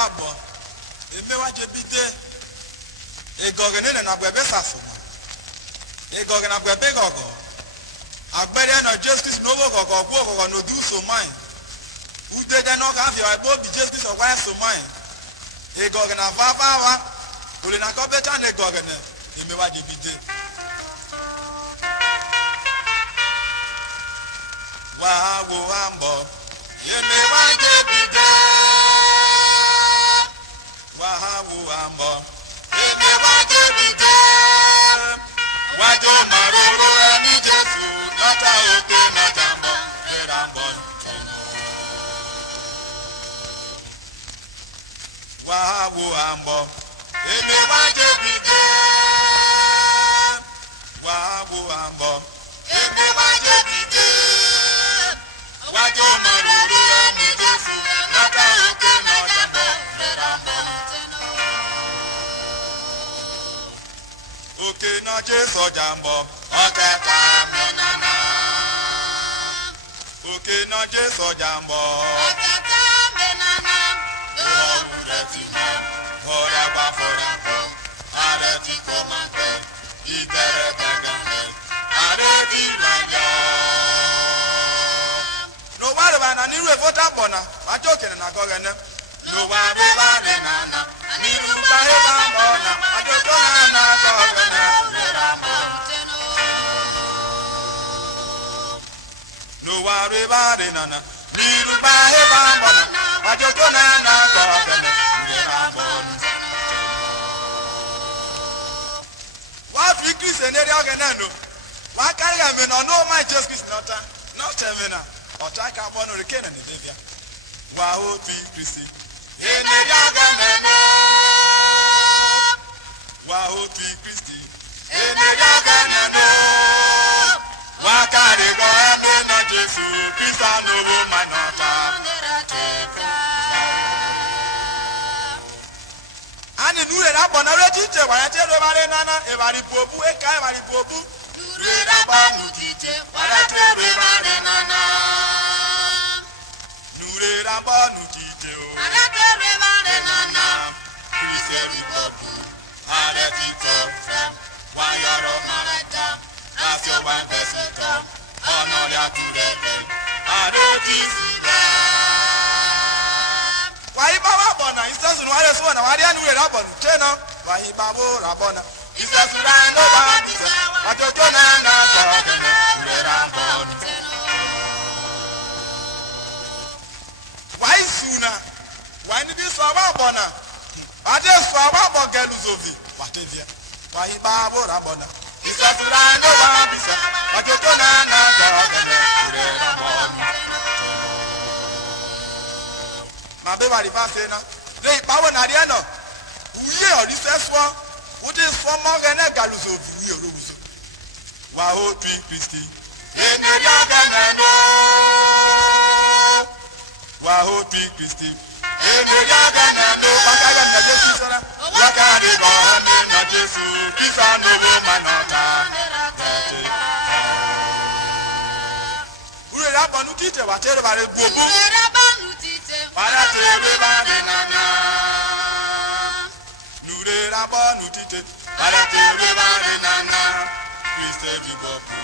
wabo. Ebe waje bite. Egogene na gwebe saso. Egogene na gwebe gogo. Agbere na Jesus no gogo gogo no do so mine. Ude de no ga fi o bi Jesus o wa so mine. Egogene na baba wa. Kule na ko beta na egogene. Ebe waje bite. Wawo ambo. Ebe waje bite. Wawo ambo. Ebe waje bite. Wajo maroro emi Jesu nata oke na jambo erambo wawo ambo ebe waje bite wawo ambo ebe waje bite wajo maroro emi Jesu nata oke na jambo erambo oke na Jesu jambo okeka menana oke na Jesu jambo okeka menana owuretima foraba areti komante itere kagame areti maya no ware bana ni re vota bona ajoke na kogene no ware bana nana ni ruba he bona ajoke na kogene no worry about it, nana. Little by a bamboo, I just go na what we Christian area? Why can't I mean, no, my justice not a or take up on the cannon, Davia. Wow, be Christy. In the Yagan, wow, be Christy. In the Yagan, Wakari go ebe na Jesu Krista no manota. Ani nure na bona rejiche wa yache do bare nana e bari pobu e kai bari pobu. Nure na banu tije wa yache do bare nana. Nure na banu tije o. Ala do bare nana. Krista bi pobu. Ala ti tofra. Wa yoro marata. As your one vessel come, honor ya to the end. I don't see that. Why, Baba Bona? It's just one as one. I didn't read up on Chena. Why, Babu Rabona? It's just ran over. I don't know. Why sooner? Why did this Rabona? I just saw about Galuzovi. Whatever. Why, Babu Rabona? It's a land of Abisa, but you don't my baby, they power Nadiano. We are this one. What is for Morgan Galuzo? Wow, Twin Christy. In the Yaganano. Wow, Twin Christy. In the Yaganano. Wakari go na Jesu Krista no manota. Ure ra bonu tite wa tere bare bobu. Ure ra bonu tite. Para tere bare nana. Ure ra bonu tite. Para tere bare nana. Krista bi bobu.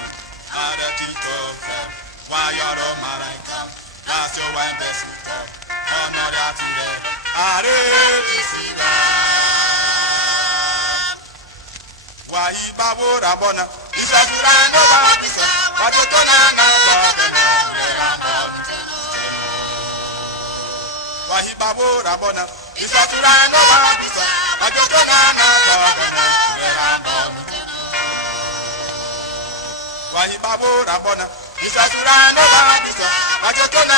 Ara tito fem. Wa yoro maraika. Last your one best top. Honor ya today. Are receive. Why Babu Rabona? Is a Surano Babisa, but you don't Why Babu Rabona? Is a Surano Babisa, but you don't Why Babu Rabona? Is a Surano Babisa, but you don't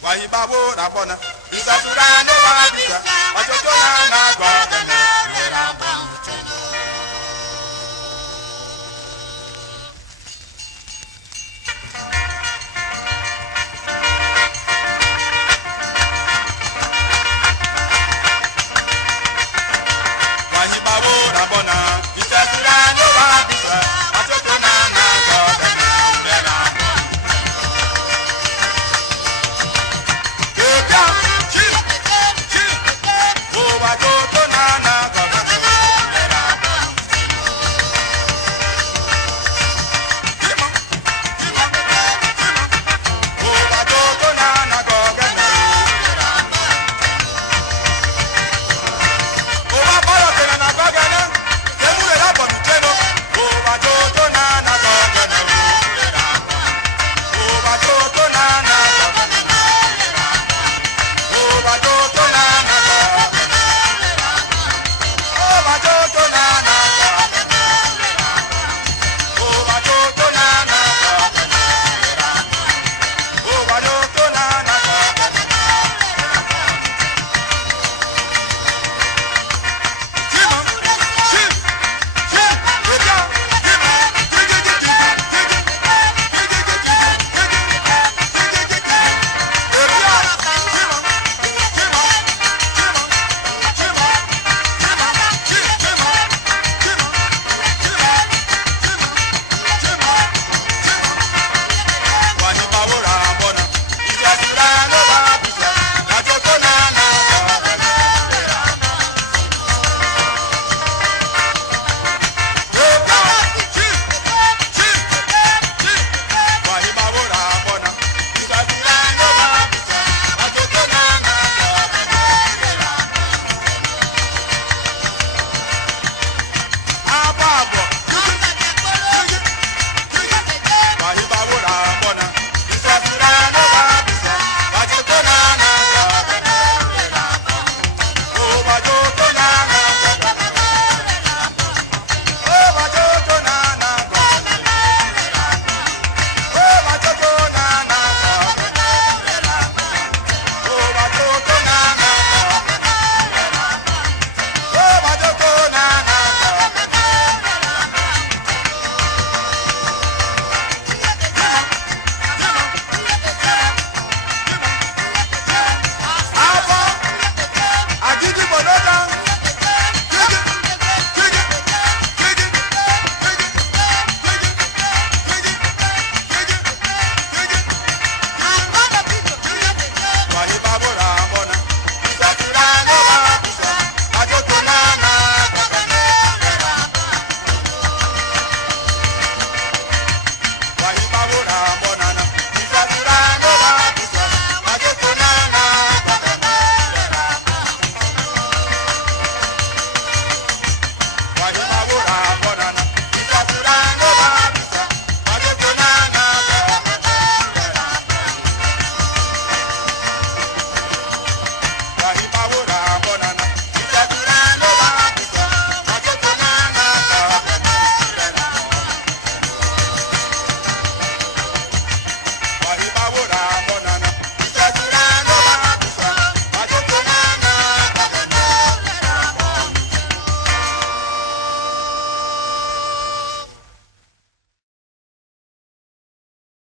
Why Babu Rabona? Is a Surano Babisa, but you don't